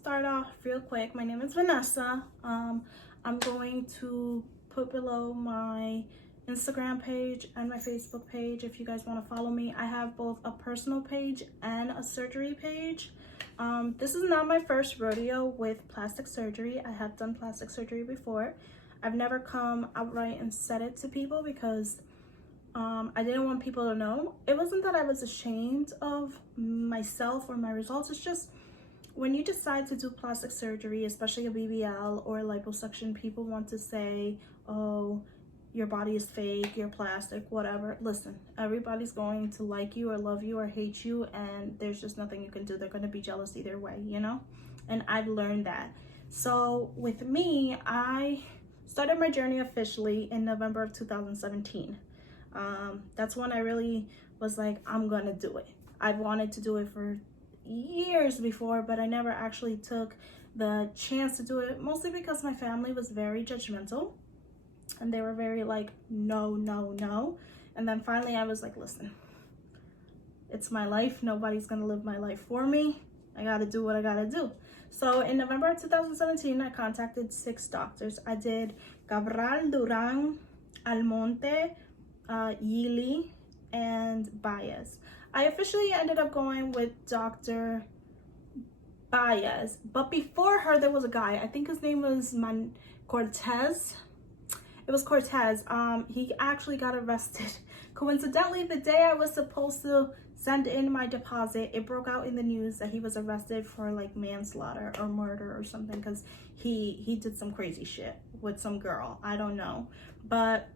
start off real quick. My name is Vanessa. I'm going to put below my Instagram page and my Facebook page if you guys want to follow me. I have both a personal page and a surgery page. This is not my first rodeo with plastic surgery. I have done plastic surgery before. I've never come outright and said it to people because I didn't want people to know. It wasn't that I was ashamed of myself or my results. It's just when you decide to do plastic surgery, especially a BBL or liposuction, people want to say, oh, your body is fake, you're plastic, whatever. Listen, everybody's going to like you or love you or hate you, and there's just nothing you can do. They're going to be jealous either way, you know? And I've learned that. So with me, I started my journey officially in November of 2017. That's when I really was like, I'm gonna do it. I've wanted to do it for years before, but I never actually took the chance to do it, mostly because my family was very judgmental and they were very like, no, no, no. And then finally I was like, listen, it's my life. Nobody's gonna live my life for me. I gotta do what I gotta do. So in November of 2017, I contacted 6 doctors. I did Cabral, Duran, Almonte, Yili, and Baez. I officially ended up going with Dr. Baez, but before her there was a guy. I think his name was Cortez. It was Cortez. He actually got arrested. Coincidentally, the day I was supposed to send in my deposit, it broke out in the news that he was arrested for like manslaughter or murder or something, because he did some crazy shit with some girl. I don't know, but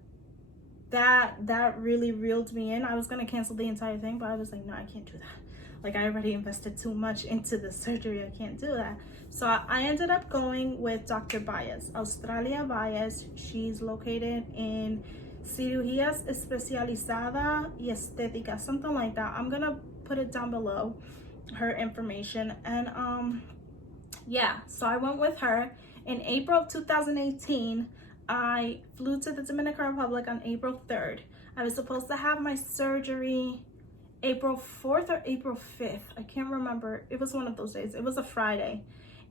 that really reeled me in. I was gonna cancel the entire thing, but I was like, no, I can't do that. Like, I already invested too much into the surgery. I can't do that. So I ended up going with Dr. Baez, Australia Baez. She's located in Cirugías Especializada y Estética, something like that. I'm gonna put it down below, her information. And yeah, so I went with her. In April of 2018, I flew to the Dominican Republic on April 3rd. I was supposed to have my surgery April 4th or April 5th. I can't remember. It was one of those days. It was a Friday.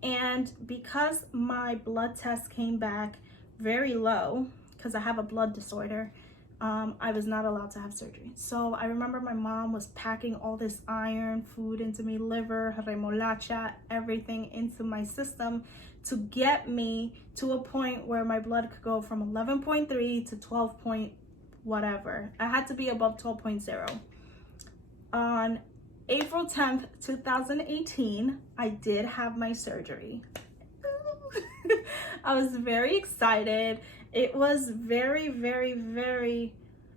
And because my blood test came back very low, because I have a blood disorder, I was not allowed to have surgery. So I remember my mom was packing all this iron food into me, liver, remolacha, everything into my system to get me to a point where my blood could go from 11.3 to 12 point whatever. I had to be above 12.0. On April 10th, 2018, I did have my surgery. I was very excited. It was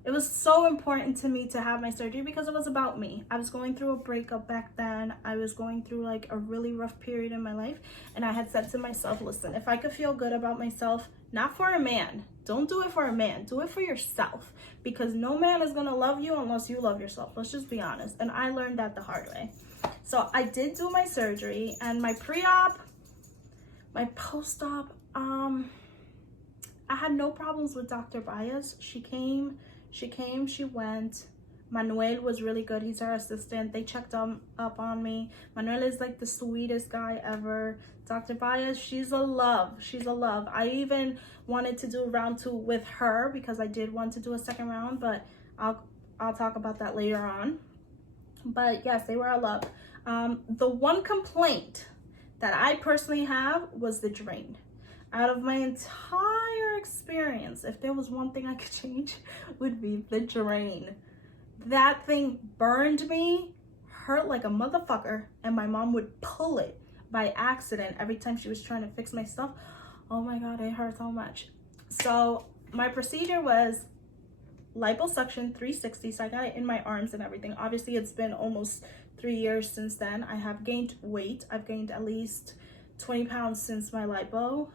it was so important to me to have my surgery because it was about me. I was going through a breakup back then. I was going through like a really rough period in my life. And I had said to myself, listen, if I could feel good about myself, not for a man, don't do it for a man, do it for yourself. Because no man is gonna love you unless you love yourself. Let's just be honest. And I learned that the hard way. So I did do my surgery, and my pre-op, my post-op, I had no problems with Dr. Baez. She came, she went. Manuel was really good. He's our assistant. They checked up on me. Manuel is like the sweetest guy ever. Dr. Baez, she's a love. She's a love. I even wanted to do round 2 with her because I did want to do a second round, but I'll talk about that later on. But yes, they were a love. The one complaint that I personally have was the drain. Out of my entire experience, if there was one thing I could change, would be the drain. That thing burned me, hurt like a motherfucker, and my mom would pull it by accident every time she was trying to fix my stuff. Oh my God, it hurt so much. So my procedure was liposuction 360, so I got it in my arms and everything. Obviously, it's been almost 3 years since then. I have gained weight. I've gained at least 20 pounds since my lipo.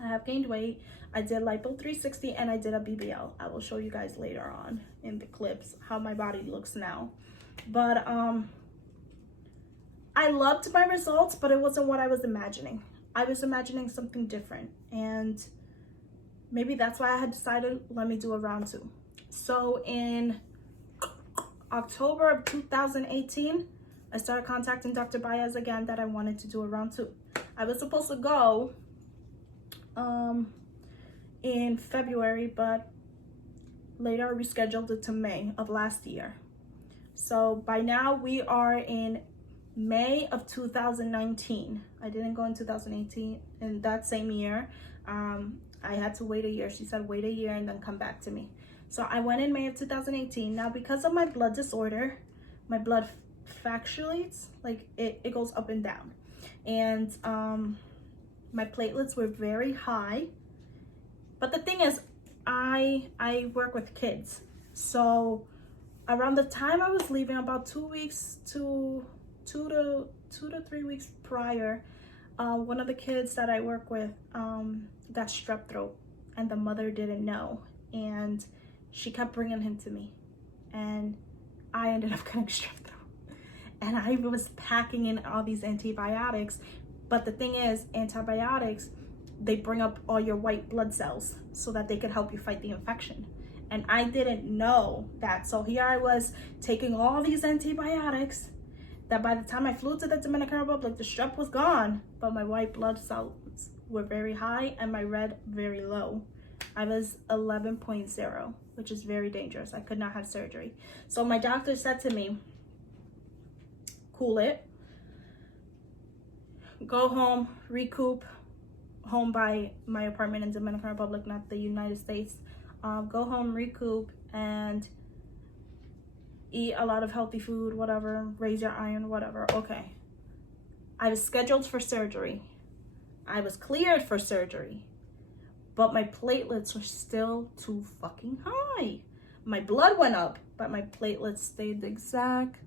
I have gained weight. I did lipo 360 and I did a BBL. I will show you guys later on in the clips how my body looks now. But I loved my results, but it wasn't what I was imagining. I was imagining something different, and maybe that's why I had decided, let me do a round two. So in October of 2018, I started contacting Dr. Baez again that I wanted to do a round 2. I was supposed to go in February, but later I rescheduled it to May of last year. So by now we are in May of 2019. I didn't go in 2018. In that same year, I had to wait a year. She said wait a year and then come back to me. So I went in May of 2018. Now because of my blood disorder, my blood fluctuates, like it goes up and down. And my platelets were very high. But the thing is, I work with kids. So around the time I was leaving, about 2 to 3 weeks prior, one of the kids that I work with got strep throat, and the mother didn't know, and she kept bringing him to me, and I ended up getting strep throat, and I was packing in all these antibiotics. But the thing is, antibiotics, they bring up all your white blood cells so that they could help you fight the infection. And I didn't know that. So here I was taking all these antibiotics that by the time I flew to the Dominican Republic, the strep was gone, but my white blood cells were very high and my red very low. I was 11.0, which is very dangerous. I could not have surgery. So my doctor said to me, cool it, go home, recoup, home by my apartment in Dominican Republic, not the United States. Go home, recoup, and eat a lot of healthy food, whatever, raise your iron, whatever. Okay. I was scheduled for surgery. I was cleared for surgery, but my platelets were still too fucking high. My blood went up, but my platelets stayed the exact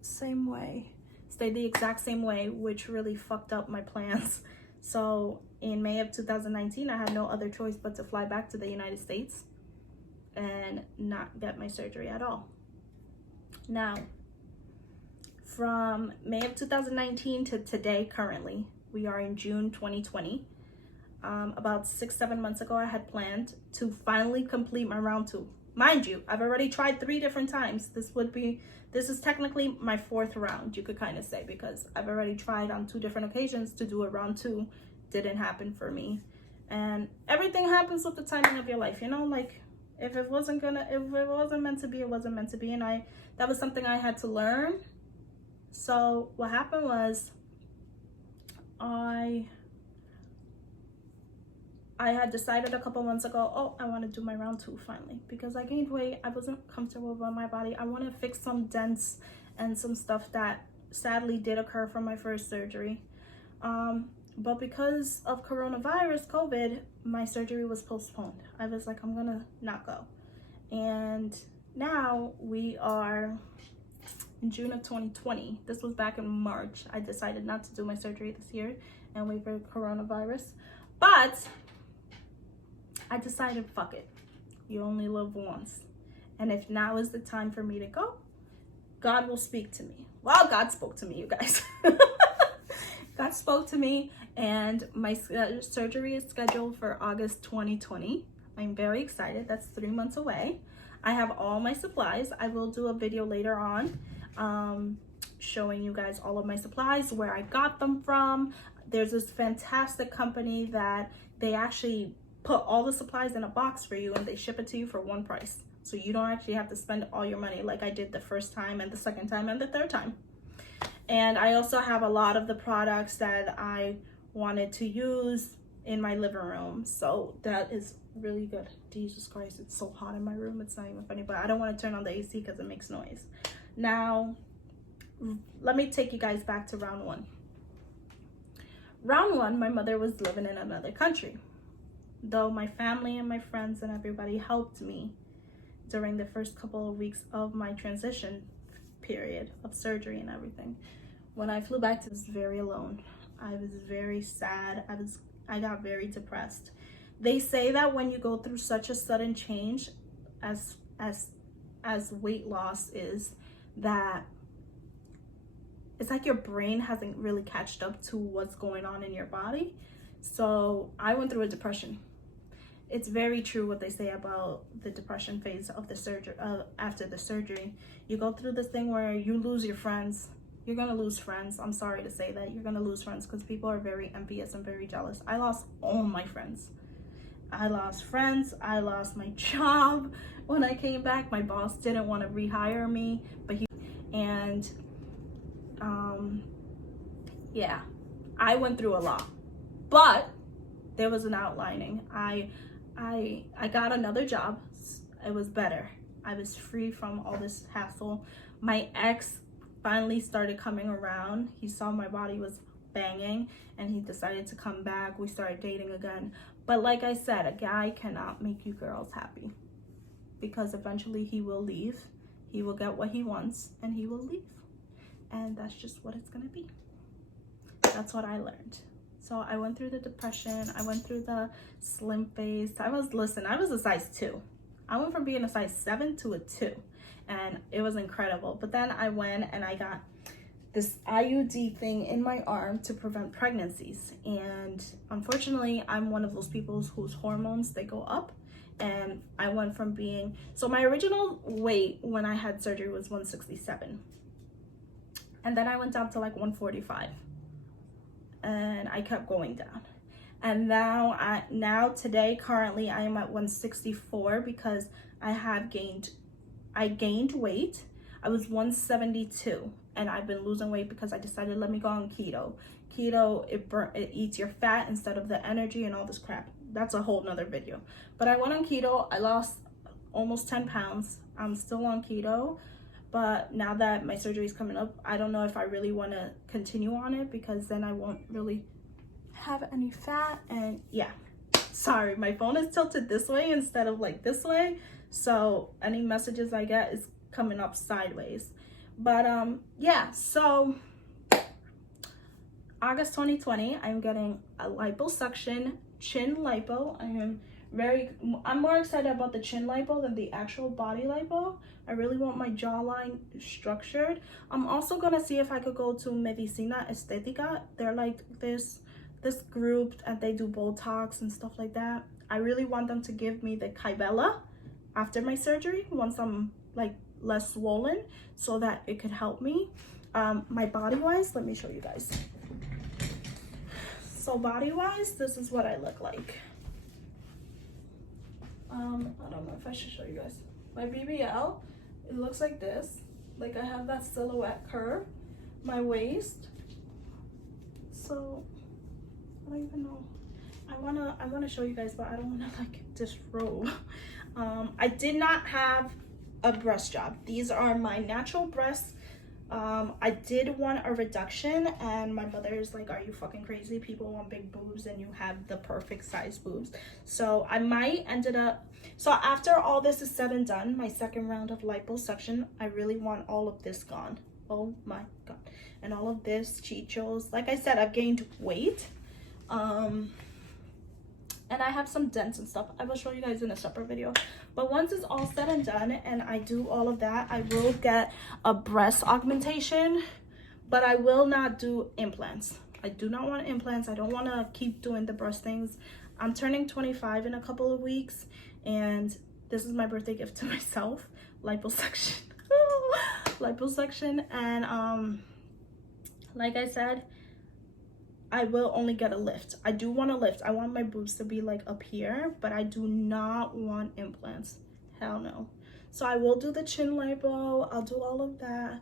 same way. Which really fucked up my plans. So in May of 2019, I had no other choice but to fly back to the United States and not get my surgery at all. Now, from May of 2019 to today, currently, we are in June 2020. About 6-7 months ago, I had planned to finally complete my round 2. Mind you, I've already tried 3 different times. This is technically my 4th round, you could kind of say, because I've already tried on 2 different occasions to do a round 2. Didn't happen for me. And everything happens with the timing of your life, you know, like if it wasn't meant to be, it wasn't meant to be. And that was something I had to learn. So what happened was I had decided a couple months ago, oh, I want to do my round 2 finally, because I gained weight. I wasn't comfortable with my body. I want to fix some dents and some stuff that sadly did occur from my first surgery. But because of coronavirus, COVID, my surgery was postponed. I was like, I'm gonna not go. And now we are in June of 2020. This was back in March. I decided not to do my surgery this year and wait for coronavirus. But I decided, fuck it. You only live once. And if now is the time for me to go, God will speak to me. Well, God spoke to me, you guys. God spoke to me, and my surgery is scheduled for August 2020. I'm very excited. That's 3 months away. I have all my supplies. I will do a video later on showing you guys all of my supplies, where I got them from. There's this fantastic company that they actually put all the supplies in a box for you and they ship it to you for one price. So you don't actually have to spend all your money like I did the first time and the second time and the third time. And I also have a lot of the products that I wanted to use in my living room. So that is really good. Jesus Christ, it's so hot in my room. It's not even funny, but I don't want to turn on the AC because it makes noise. Now, let me take you guys back to round 1. Round 1, my mother was living in another country. Though my family and my friends and everybody helped me during the first couple of weeks of my transition period of surgery and everything. When I flew back, I was very alone. I was very sad. I got very depressed. They say that when you go through such a sudden change as weight loss is, that it's like your brain hasn't really catched up to what's going on in your body. So I went through a depression. It's very true what they say about the depression phase of the surgery. After the surgery, you go through this thing where you lose your friends, You're gonna lose friends. I'm sorry to say that. You're gonna lose friends because people are very envious and very jealous. I lost all my friends. I lost friends. I lost my job when I came back. My boss didn't want to rehire me, but yeah, I went through a lot, but there was an outlining. I got another job. It was better. I was free from all this hassle. My ex finally started coming around. He saw my body was banging and he decided to come back. We started dating again. But like I said, a guy cannot make you girls happy because eventually he will leave. He will get what he wants and he will leave. And that's just what it's gonna be. That's what I learned. So I went through the depression. I went through the slim phase. I was a size 2. I went from being a size 7 to a 2. And it was incredible. But then I went and I got this IUD thing in my arm to prevent pregnancies. And unfortunately, I'm one of those people whose hormones, they go up. And I went from being, so my original weight when I had surgery was 167. And then I went down to like 145. And I kept going down. And now today, currently, I am at 164 because I gained weight. I was 172 and I've been losing weight because I decided let me go on keto. Keto, it eats your fat instead of the energy and all this crap. That's a whole nother video. But I went on keto. I lost almost 10 pounds. I'm still on keto. But now that my surgery is coming up, I don't know if I really want to continue on it because then I won't really have any fat. And yeah, sorry, my phone is tilted this way instead of like this way. So any messages I get is coming up sideways. But yeah, so August 2020, I'm getting a liposuction chin lipo. I'm more excited about the chin lipo than the actual body lipo. I really want my jawline structured. I'm also gonna see if I could go to Medicina Estética. They're like this group and they do Botox and stuff like that. I really want them to give me the Kybella after my surgery once I'm like less swollen so that it could help me. My body wise, let me show you guys. So body wise, this is what I look like. I don't know if I should show you guys. My BBL, it looks like this. Like I have that silhouette curve. My waist. So I don't even know. I wanna show you guys, but I don't wanna like disrobe. I did not have a breast job. These are my natural breasts. I did want a reduction and my mother is like, are you fucking crazy? People want big boobs and you have the perfect size boobs. So I might ended up, so after all this is said and done, my second round of liposuction, I really want all of this gone. Oh my God. And all of this, chichos. Like I said, I've gained weight. And I have some dents and stuff. I will show you guys in a separate video. But once it's all said and done and I do all of that, I will get a breast augmentation, but I will not do implants. I do not want implants. I don't want to keep doing the breast things. I'm turning 25 in a couple of weeks, and this is my birthday gift to myself. Liposuction. Liposuction. And like I said, I will only get a lift. I do want a lift. I want my boobs to be like up here, but I do not want implants. Hell no. So I will do the chin lipo. I'll do all of that.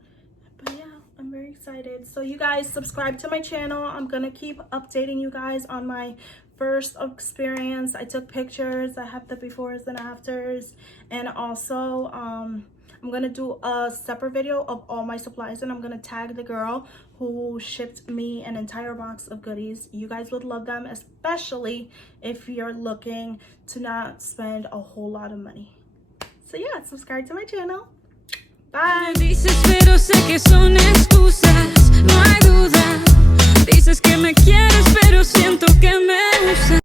But yeah, I'm very excited. So you guys subscribe to my channel. I'm gonna keep updating you guys on my first experience. I took pictures. I have the befores and afters. And also, I'm gonna do a separate video of all my supplies and I'm gonna tag the girl who shipped me an entire box of goodies. You guys would love them, especially if you're looking to not spend a whole lot of money. So yeah, subscribe to my channel. Bye. Dices pero sé que son excusas, no hay duda. Dices que me quieres pero siento que me usas.